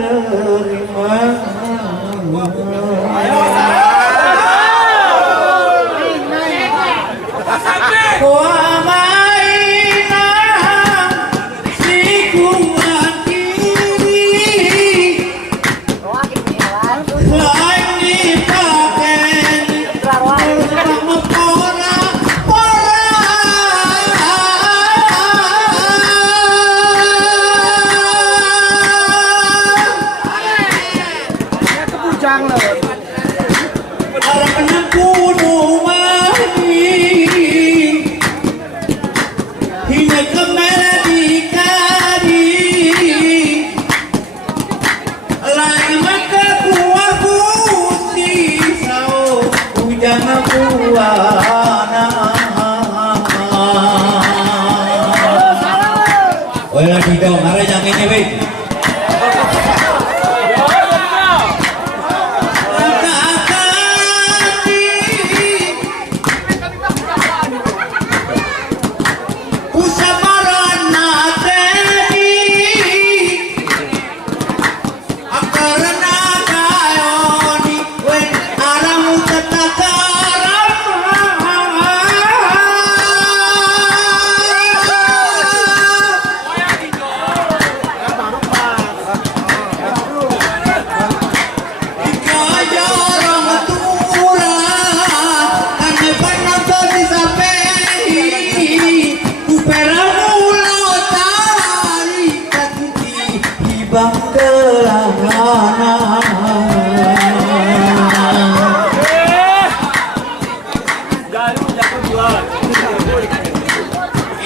terima.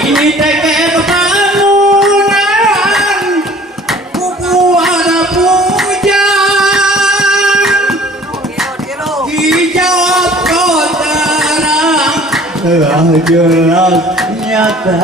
Ini teke bangunan kuku ada pujan dijawab kota jelas nyata.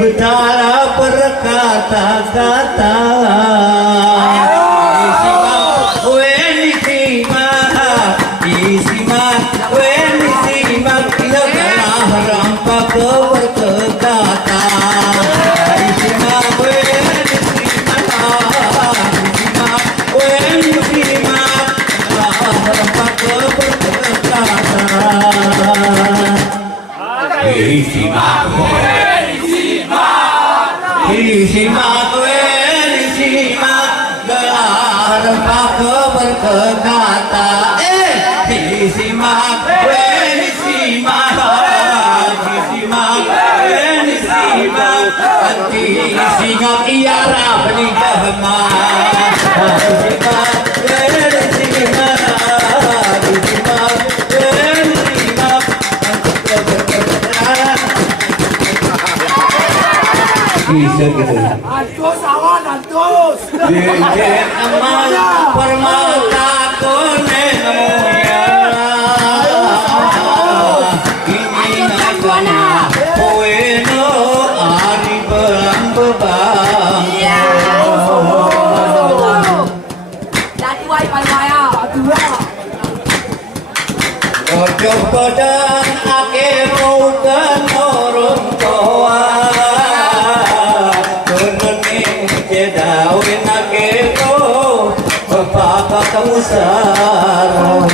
Betara berkata-kata. Disimak, disimak, disimak, ia telah rampak berkata. Disimak, disimak, disimak, telah rampak berkata. Disimak, disimak, disimak, gelar pak berkata. Disimak, disimak, disimak, disimak, disimak, ia rabni jahmat. Disimak, disimak, disimak, disimak, bisa gitu. Antus awan antus. Dijen amal permata konen mulia. Ini nakana poeno ari belang bebang. Datuai palwaya. Ojo kodang ake mau kenorong toa. Jedawin ake ko papa kamu sarang.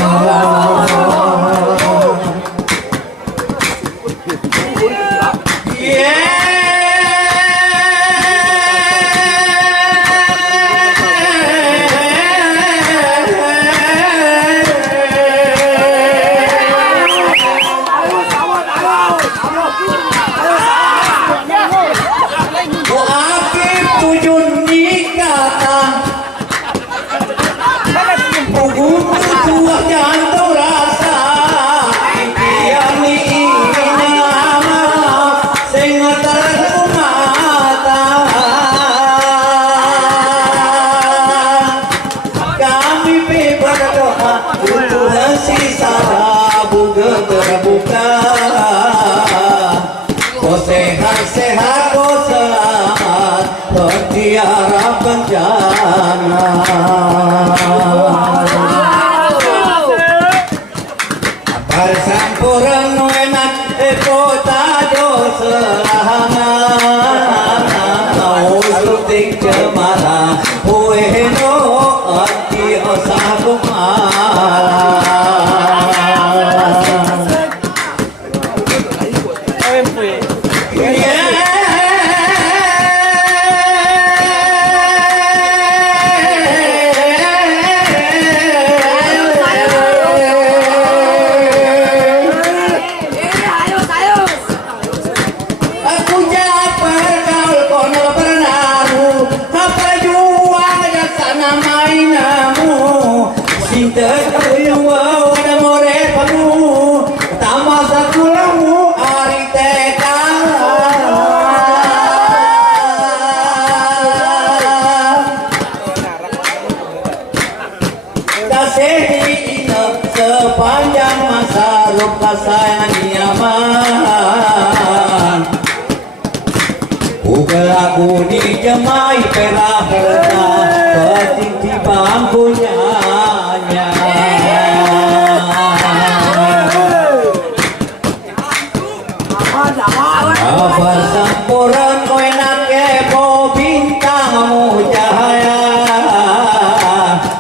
Terbuka, kau sehat-sehat, kau selamat, bertiara bencana. Persampuran enak, kota jo selamat, mau syuting cemara, hueno hati osah kumara. Sepanjang masa lupa saya nyaman. Ugal aku dijemai perah reda, keting di bangkunya. Persampuran kau enak kepo bintangmu cahaya,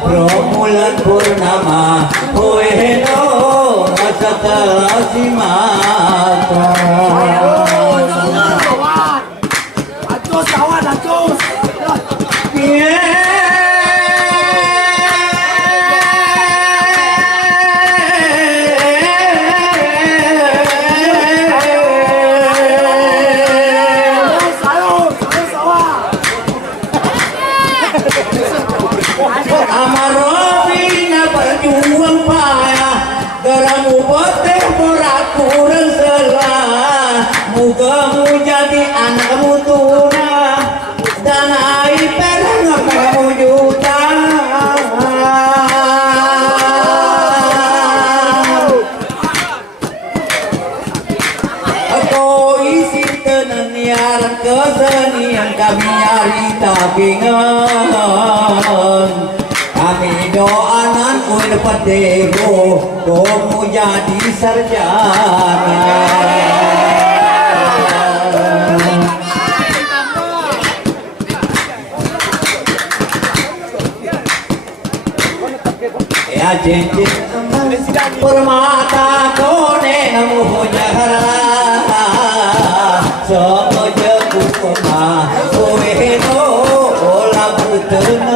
Romulan purnama, hueno setelah si mata. Antus awan antus. Amarobina berjuang payah, geramu boteh kurang selah. Mugamu jadi anakmu tuna, dan air perang kamu juta. Aku isi kenaniaran kesenian kami. nyari tabingan kami doanan uin patego kamu jadi sarjana ya cincin permata kone namu jahara semoga kupema kowe no olah putena